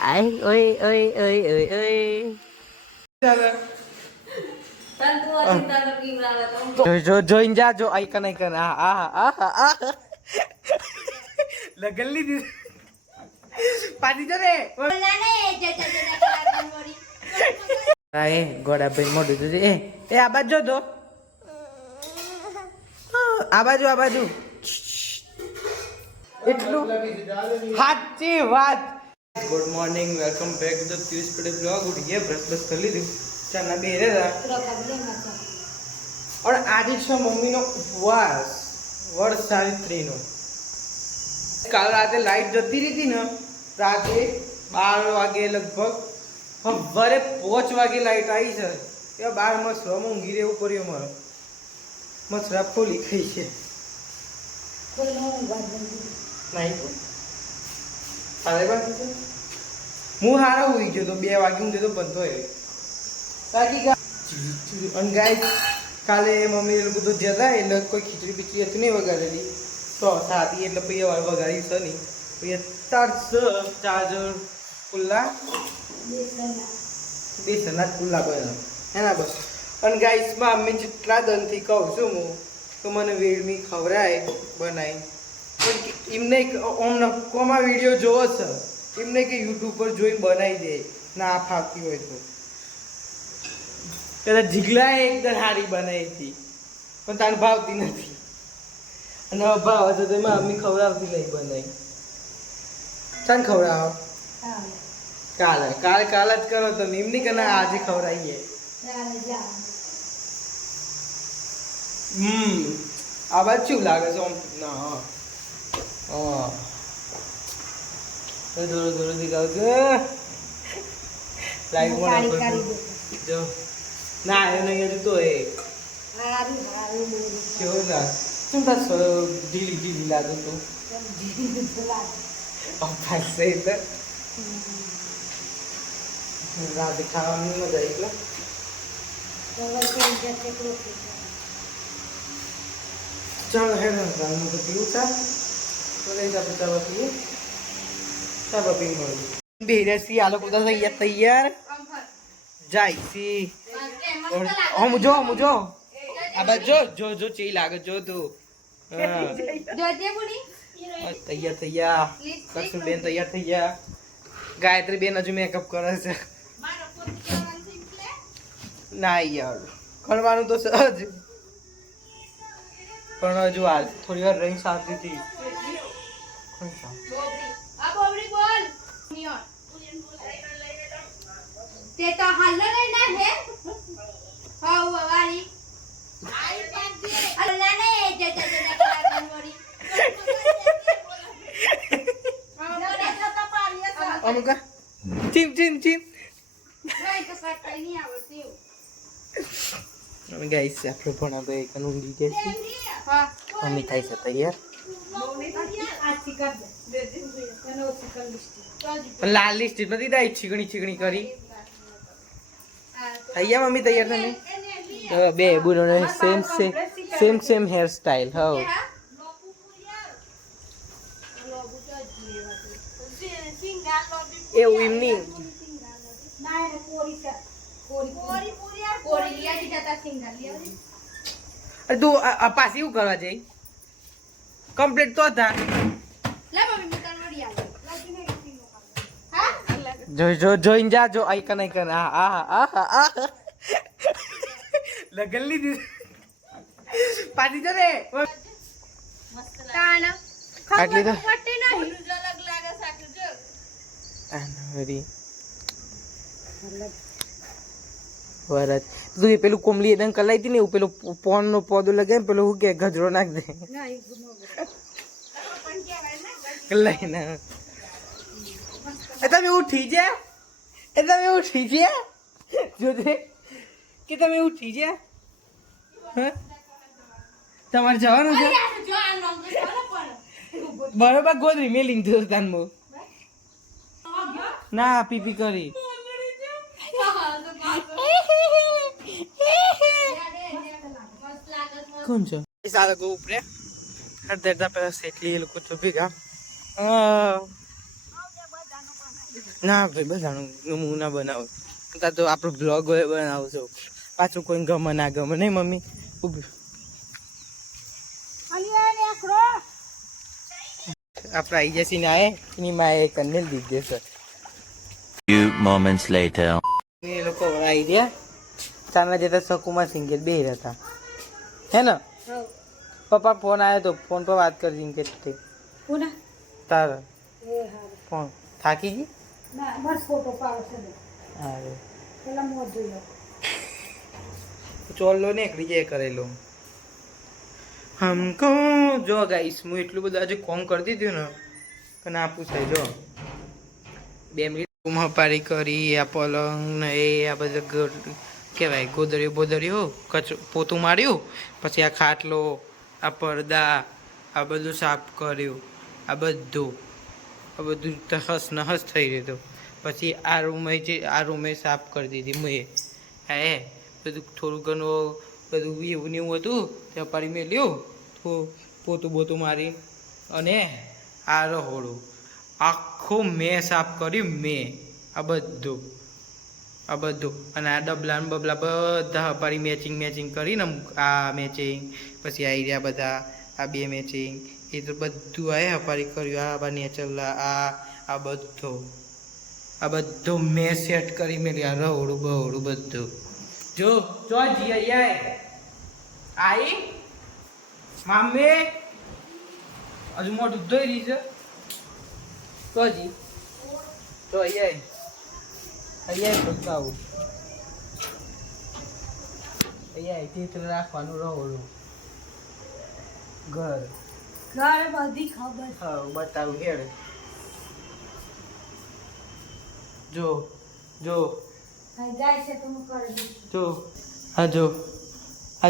આય ઓય ઓય ઓય ઓય ઓય જો જોઈને જા જો આઈકન આઈકન આ લગન લીધી પાડી દે રે એ ગોડા ભાઈ મોઢું જોજે એ આ બાજુ જો તો આ બાજુ એટલું સાચી વાત. Good morning, welcome back to the પ્યુસ ટુડે બ્લોગ. ઉઠીએ બ્રશ કરી લીધું, ચાના બે રહ્યા. और આજે છે મમ્મીનો ઉપવાસ વડ સાવિત્રીનો. કાલ રાતે લાઈટ જતી રહી હતી ને, રાતે 12 વાગે લગભગ, સવારે 5 વાગે લાઈટ આવી છે. એ 12 મસરા ઊંઘી રહેવું પડ્યું મારો. મસરા ફોલી ખાઈ છે હું હારો હોઈ ગયો તો 2 વાગે ઊંઘ્યો તો બંધો અને ગાઈસ કાલે મમ્મી લોકો તો જતા એટલે કોઈ ખીચડી પીચડી હતી નહીં વગાડેલી તો સાદી એટલે પછી વગાડી છે નહીં પછી અત્યારે ચાર્જર ખુલ્લા બેસનના જ ખુલ્લા બન્યા એના બસ. અને ગાઈસમાં અમે જેટલા દનથી કહું છું હું તો મને વેડમી ખવડાય બનાવી પણ એમને ઓમ નક્કોમાં વિડીયો જોવો છે એમને કે યુટ્યુબ પર જોઈને બનાવી દે ના ફાવતી હોય તો. પેલા જીગલા એકદમ સારી બનાવી હતી પણ તાને ભાવતી નથી અને ભાવ હતો તો એમાં મમ્મી ખવડાવતી નહીં બનાવી. ચાલ ખવડાવો કાલે જ કરો તમે એમની કે ના આજે ખવડાવીએ. આ બાજુ શું લાગે છે આમ ના દૂર દીખાવજો લાઈવ જો ના એ નહીં હજુ તો એ કેવું ના શું તાર ઢીલી લાગે તું રાતે ખાવાની મજા આવી ચાલો હેડ તો પીવું ચા તો લઈ જા ચાલો પીએ ચાલો પી મળ્યું બેરસી આ લોકો બધા તૈયાર જાય સી હું જો આ બાજુ જો ચી લાગે જો તું તૈયાર થઈ ગયા લક્ષ્મી બેન તૈયાર થઈ ગયા ગાયત્રી બેન હજુ મેકઅપ કરે છે ના યાર કરવાનું તો સહજ પણ હજુ હાલ થોડી વાર રહી શાંતિથી તે તો હાલ નહીં ના હે હા વારી અલ્લા ને અમુકા ચીમ નહીં તો સાકઈ નહીં આવડતી અમે ગાઈસ આપણે ભણા તો એક ઊંઘી ગયા છે હા મમ્મી થાય છે તૈયાર લાલ લિસ્ટ નથી દાઈ છીગણી કરી અહીંયા મમ્મી તૈયાર તમે બે બુનો સેમ હેર સ્ટાઈલ હા એવું એમની તું પાછી એવું કરવા જઈ કમ્પ્લીટ તો હતા જોઈને જા જો આઈકન લગન લીધી પાડી દે રે આટલી તો વરત તું પેલું કોમલી એકદમ કલાઈ હતી ને એવું પેલું પોન નો પોદો લગાય પેલું શું કે ગજરો નાખ દે કલાઈ ના તમે ઉઠી જા જોજે કે તમે ઉઠી જા તમારે જવાનું છે બરોબર ગોદરી મેલિંગ દોસ્તાનમાં ના પીપી કરી કોણ છે સારા ગો ઉપરે હર દેતા પેલા સેટલી એ લોકો તો ભેગા ના ભાઈ બધાનું હું ના બનાવું તાર તો આપણો બ્લોગ હોય બનાવું છું પાછું કોઈ ગમે ના ગમે નહીં મમ્મી ઊભી આપણે આવી જશે ને આએ એની માએ કન્નેલ દીધી છે Few moments later. એ લોકો આવી રહ્યા ચાના જતા સકુમાં સિંગર બે હતા હે ને પપ્પા ફોન આવ્યો તો ફોન પર વાત કરી કે તારા ફોન થાકી ગઈ અરે ચોલ્લો ને એકડી જાય કરેલો હમકો જો ગાઈસ હું એટલું બધું આજે કોમ કરતી હતી ને કે ના પૂછાય જો 2 મિનિટ ઉમાપારી કરી આ પલંગ ને એ આ બધું કહેવાય ગોદરીઓ બોદરીઓ પોતું માર્યું પછી આ ખાટલો આ પડદા આ બધું સાફ કર્યું આ બધું તહસ નહસ થઈ રહ્યું પછી આ રૂમે સાફ કરી દીધી મેં હે બધું થોડું ઘણું બધું એવું ને એવું હતું ત્યાં પાડી મેલ્યું તો પોતું બોતું મારી અને આ રહોડું આખું મેં સાફ કર્યું મેં આ બધું અને આ ડબલા બબલા બધા હપારી મેચિંગ કરીને આ મેચિંગ પછી આવી રહ્યા બધા આ 2 મેચિંગ એ તો બધું આ હપારી કર્યું આ બા નેચરલા આ બધું મેં સેટ કરી મેલી આ રહોડું બહોડું બધું જો જી આઈ મામી હજુ મોટું ધોઈ રહી છે તો જી તો અહીંયા બતાવું અહીંયા ચિત્ર રાખવાનું રહોડું ઘર બધી ખબર હા બતાવું હેડ જો જાય છે તું કરી દે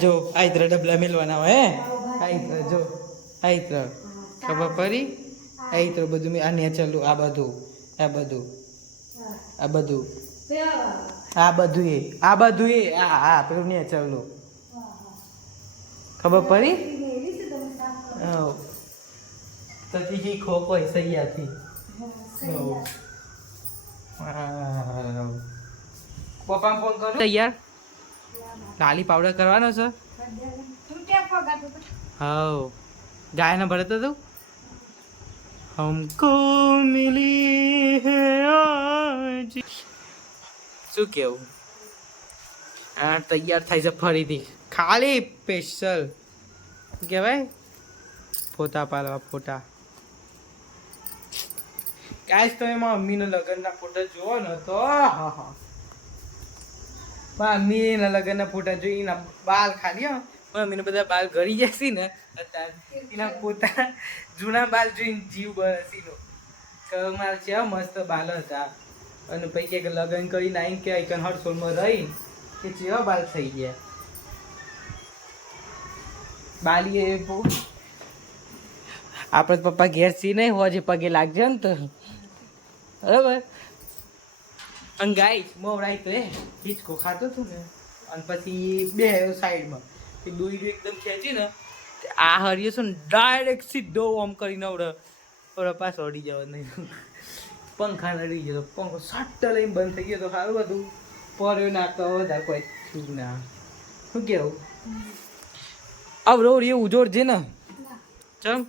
જો આ ઇતરા ડબલા મેલવાના હોય આ ઇતરા જો આ ઇતરા ખબર પડી આ ઇતરા બધું આ નેચરલું આ બધું આ બધું આ પેલું નેચરલું ખબર પડી તો તી ખોકો સૈયાથી પપ્પા ફોન કરો તૈયાર લાલી પાવડર કરવાનો છે હા ગાયના ભરે તો તું હમકો મિલી હે આજ શું કેવું આ તૈયાર થાય છે ફરીથી ખાલી સ્પેશિયલ કહેવાય ફોટા પાડવા ફોટા ગાઈસ તમે મારા મમ્મીના લગ્નના ફોટા જોવો ને તો હા મમ્મીના લગ્નના ફોટા જોઈને બાલ ખાલી મમ્મીને બધા બાલ ગળી જશે ને અત્યારે એના પોતા જૂના બાલ જોઈને જીવ બરસીનો મારા છે મસ્ત બાલ હતા અને પછી કે લગ્ન કરીને આવીને કે આઈકન હરસોલમાં રહી કે જેવા બાલ થઈ ગયા બાલી એ આપણે પપ્પા ઘેર સી નહીં હોજે પગે લાગજે ને તો બરાબર અને ગાઈસ મોવડાઈ તો હિચકો ખાતો હતું ને અને પછી બે સાઈડમાં એ દોરી એકદમ ખેંચી ને આ હરિયો છે ને ડાયરેક્ટ સીધો આમ કરીને ઓળે પાછો અડી જવા નહીં પંખા અડી ગયો પંખો સટ્ટ લઈને બંધ થઈ ગયો તો સારું હતું પડ્યો નાખતો વધારે કોઈ થયું ના શું કેવું અવરો એવું જોડજે ને ચમ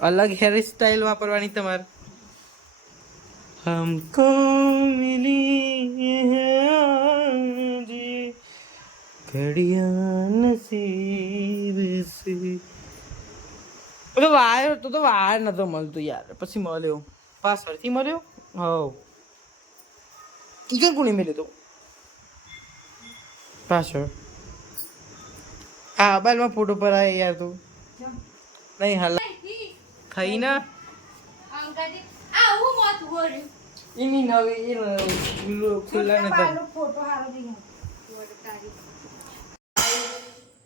अलग हेयर स्टाइल वापरवानी तुम्हार हमको मिली है आज घड़ियां नसीब से तो वायर नतो મળતો યાર પછી મળ્યો પાછળથી મળ્યો હો ઈકન કોની મેલે તો પાછળ આ બાલમાં ફોટો પર આય યાર તું નહીં હાલ થઈ ના અંકાજી આ હું મત બોલી એની નવી ખુલ્લા નતા ફોટો હારો દી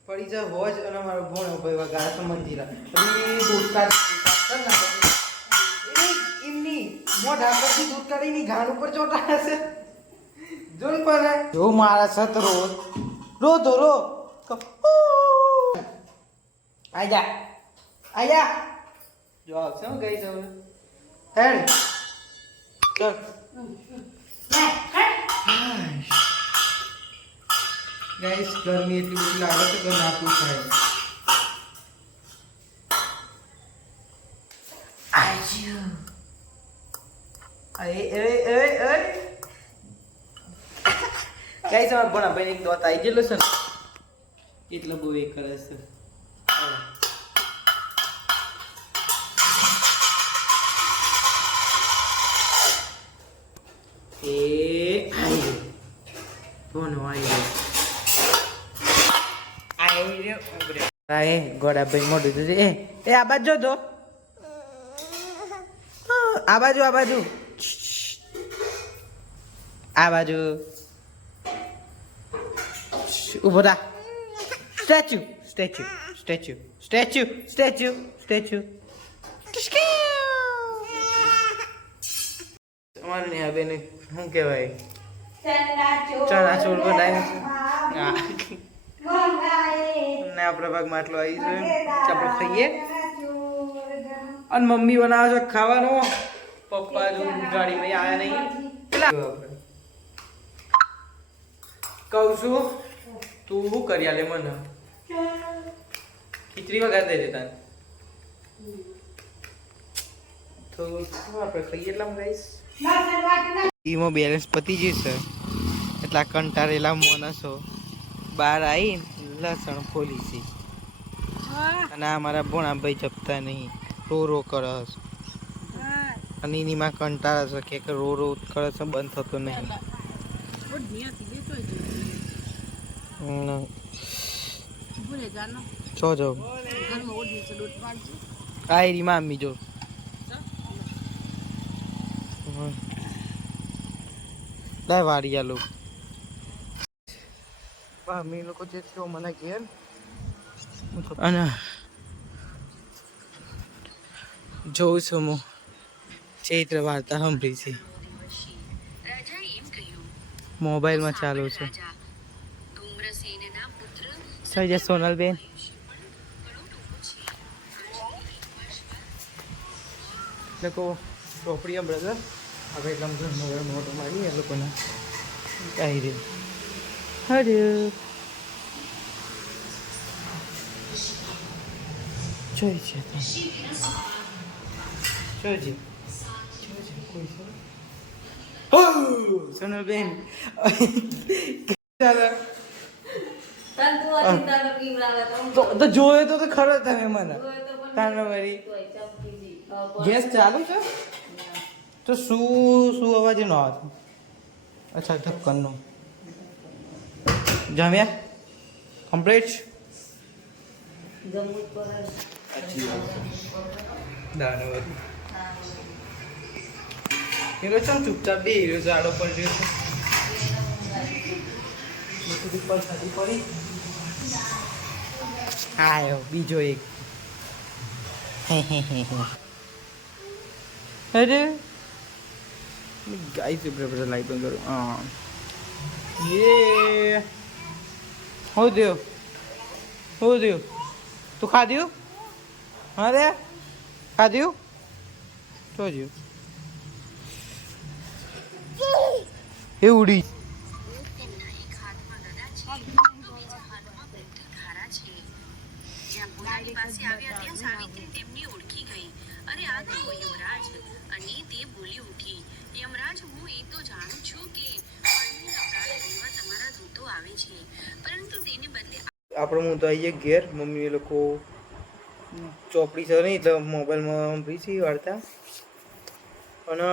પડી જા હોજ અને મારો ભણો ભાઈ વગા સમજીલા એ દોસ્તા કર ના એમની મોઢા પરથી દૂધ કાઢીની ઘાણ ઉપર ચોટા હશે જોન પર જો મારા સત રો તો રો આજા જો આવશે ગઈ તો હેડ ચાલ ગાઈસ ગરમી એટલી બધી લાગે છે કે ના પૂછાય. ગાઈસ અમારા ભણા ભાઈ એક દોત આવી ગયેલો છે ને એટલે બહુ એ કરે છે. એ આવી કોનો આવી આ એ ગોડા ભાઈ મોઢું તો એ આ બાજુ જો તો આ બાજુ આ બાજુ આ બાજુ ઉભો થા. Statue statue statue statue statue statue અમારે ને આ બેન શું કહેવાય ચણાચોર બનાવી ને આપણા ભાગમાં આટલો આવી છે આપણે ખાઈએ. અને મમ્મી બનાવે છે ખાવાનું. પપ્પા જો ગાડીમાં આવ્યા નહીં પેલા કહું છું તું શું કરી આલે મને ખીચડી વગર દે દેતા તો આપણે ખાઈએ એટલા ગાઈસ. એમાં બેલેન્સ પતી જશે એટલા કંટાળેલા માણસો બહાર આવી લસણ ફોલી છે અને આ મારા ભોણા ભાઈ જપતા નહીં રો રો કરે છે અને એનીમાં કંટાળે છે કે રો રો કરે છે બંધ થતો નહીં. છો જો આ એરી મામી જો લાય વાડી આલો મમ્મી લોકો જે છે મને ઘેર અને જોઉં છું હું ચૈત્ર વાર્તા સાંભળી છે મોબાઈલમાં ચાલુ છે. થઈ જાય સોનલબેન લોકો ચોપડીયા બ્રધર હવે એકદમ ઘરનો મોટો મારી એ લોકોને કહી દે હરે જોઈ છે જોજી કોઈ છે સોનલબેન ચાલો તો જોયો તો ખરો તમે મને તાનો વળી ગેસ ચાલુ છે તો શું અવાજ નો આવે. અચ્છા ઢક્કનનો જમ્યા કમ્પ્લીટ દાનવરી એનો ચમ ચૂપચાપ બે હીરો ઝાડો પર રહ્યો છે પડી આયો બીજો એક અરે ગાઈસ બરાબર લાઈટ બંધ કરો. હા યે હો દયો તું ખાધ્યું અરે ખાધ્યું જોજો એ ઉડી પાસે આવ્યા ત્યાં સાવિત્રી તેમને ઓળખી ગઈ. અરે આ તો યમરાજ. અને તે બોલી ઉઠી, યમરાજ, હું એ તો જાણું છું કે અન્ય અપરાધ લેવા તમારા દૂતો આવે છે, પરંતુ તેને બદલે આપણે હું તો આવીએ ઘેર. મમ્મી એ લોકો ચોપડી છે નહીં એટલે મોબાઈલમાં ભરી છે વાર્તા. અને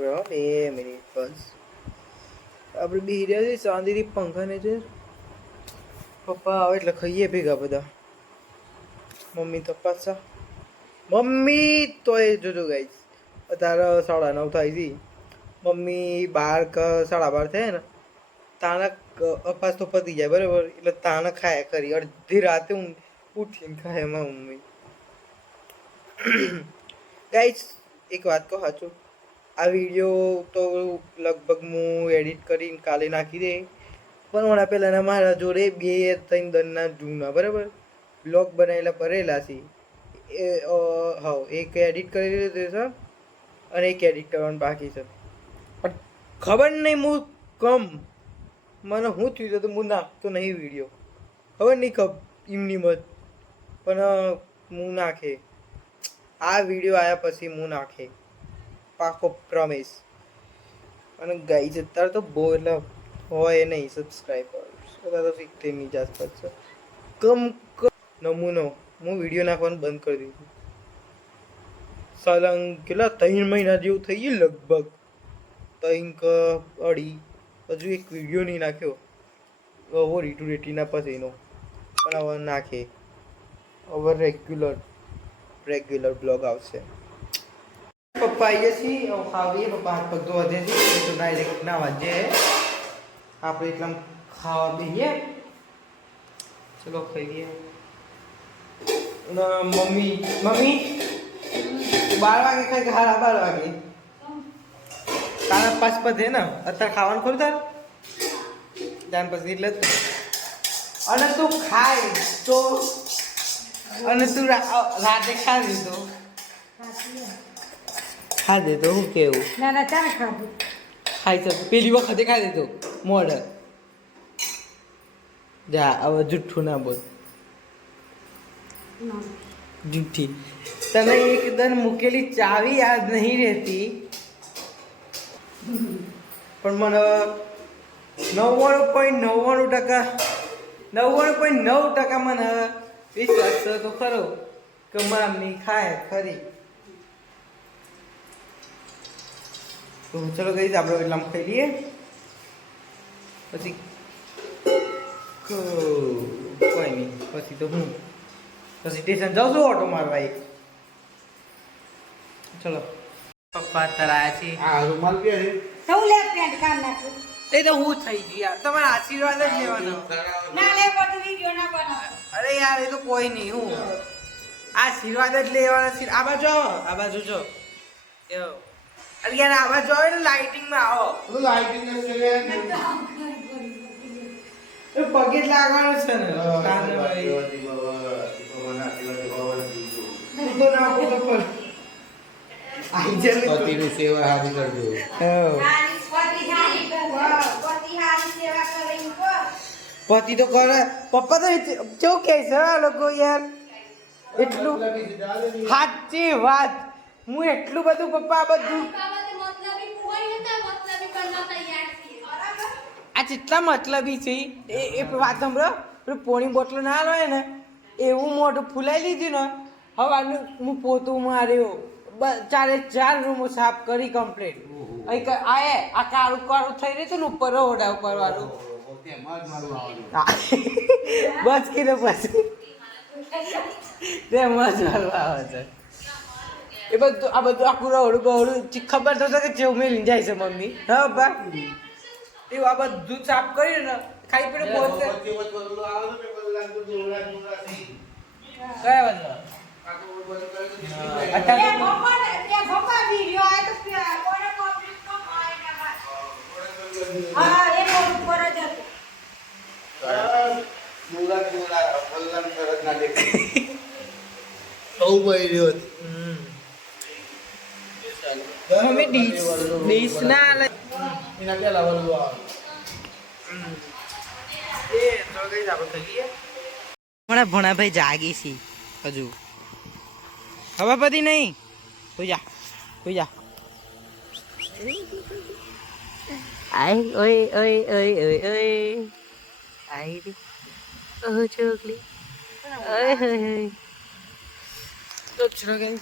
2 મિનિટ બસ આપણે બી રહ્યા છીએ શાંતિથી પંખાને છે. પપ્પા આવે એટલે ખાઈએ ભેગા બધા. મમ્મી તપાસ મમ્મી તો એ જોજો ગાઈસ અત્યારે 9:30 થાય છે. મમ્મી 12 થાય ને તાને અપાસ તો પતી જાય બરાબર એટલે તાને ખાયા કરી અડધી રાતે હું ઉઠીને ખાય એમાં મમ્મી. ગાઈસ એક વાત કહો સાચું, આ વિડીયો તો લગભગ હું એડિટ કરીને કાલે નાખી દે, પણ ઓના પહેલાંના મારા જોડે 2-3 દનના જૂના બરાબર બ્લોગ બનાવેલા પડેલા છે. એ હા એક એડિટ કરી દીધું છે અને એક એડિટ કરવાનું બાકી છે. પણ ખબર નહીં હું કમ મને શું થયું હતું હું નાખતો નહીં વિડીયો ખબર નહીં એમની મત પણ હું નાખે આ વિડીયો આવ્યા પછી હું નાખે પાકો પ્રોમિસ. અને ગાઈ અત્યારે તો બહુ એટલે હોય નહીં સબસ્ક્રાઈબર્સ અત્યારે તો 70ની આસપાસ છે. નમૂનો હું વિડીયો નાખવાનું બંધ કરી દીધું. સલંગ કેટલા 3 મહિના જેવું થઈ ગયું લગભગ 3 હજુ એક વિડીયો નહીં નાખ્યો હવે રીટુ રેટીના પછીનો પણ હવે નાખે હવે રેગ્યુલર બ્લોગ આવશે. પપ્પા આવીએ છીએ ખાવીએ પપ્પા હાથ પગ ધોવા દે છે તો ડાયરેક્ટ ના વાજે આપણે એકદમ ખાવા બેહીએ. ચલો ખાઈએ. મમ્મી 12 વાગે ખાઈ કે 12:30 વાગે તારા પાસ પર ને અત્યારે ખાવાનું ખોલું તાર ત્યાર પછી એટલે અને તું ખાય તો અને તું રાતે ખા દીધો હું કેવું ના ચાલ ખાધું ખાઈ શકે પેલી વખતે ખાઈ દીધો મોઢ જા હવે જુઠ્ઠું ના બોલ જુઠ્ઠી તને એકદમ મૂકેલી ચાવી યાદ નહીં રહેતી પણ મને 99.99% મને વિશ્વાસ તો ખરો કે મમ્મી ખાય ખરી. તો ચલો ગઈ આપણે એટલામાં ખાઈ લઈએ પછી કોઈ નહીં પછી તો હું પછી સ્ટેશન જાઉં છું ઓટો મારવા એક. ચલો પપ્પા તરાયા છે આ રૂમાલ કે તો લે પેન્ટ કાઢ નાખું એ તો હું થઈ ગઈ યાર તમારા આશીર્વાદ જ લેવાનો ના લે બધું વિડિયો ના બનાવ. અરે યાર એ તો કોઈ નહીં હું આશીર્વાદ જ લેવાના છે. આ બાજુ જો અરે યાર આ બાજુ આવે ને લાઇટિંગમાં આવો લાઇટિંગ પગે જ લાગવાનું છે ને કાને ભાઈ તું તો ના બોલ પર આઈ જલ્દી પતિની સેવા હારી કરજો. પતિ તો કરે પપ્પા તો કેવું કહે છે આ લોકો યાર એટલું સાચી વાત હું એટલું બધું પપ્પા આ બધું આ જેટલા મતલબી છે એ વાત સાંભળો પેલું પોણી બોટલ ના હોય ને એવું મોઢું ફૂલાઈ લીધું ને હવે હું પોતું માર્યો 4 રૂમો સાફ કરી કમ્પ્લીટ આ કાળું કાળું થઈ રહ્યું હતું ને ઉપર ઓઢા ઉપર વાળું બસ કીધું પછી તે મજ મારવા આવે છે એ બધું આ બધું આખું રવડું બવડું ખબર તો છે કે જેવું મેલી જાય છે મમ્મી હા બા એવું આ બધું સાફ કર્યું ને ખાઈ પીને પહોંચે કયા બધા ડીશ ના લે એના પેલા વળવું આવે. ભણા ભાઈ જાગી છી હજુ ખબર પડી નહીં કોઈ જા આઈ ઓય આઈ રી ઓ ચોકલી ઓય તો ચલો ગઈ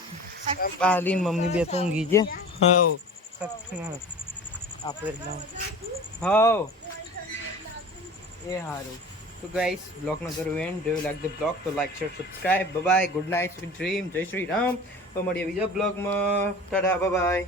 બાલીન મમ્મી બે તો ઊંઘી છે હાઉ આપણે હાઉ એ હારું. So guys, vlog na karo end. Do you like the vlog? So like, share, subscribe. Bye bye. Good night, sweet dream. Jai Shri Ram. તો મળીએ બીજા vlog માં. ટાટા. Bye bye.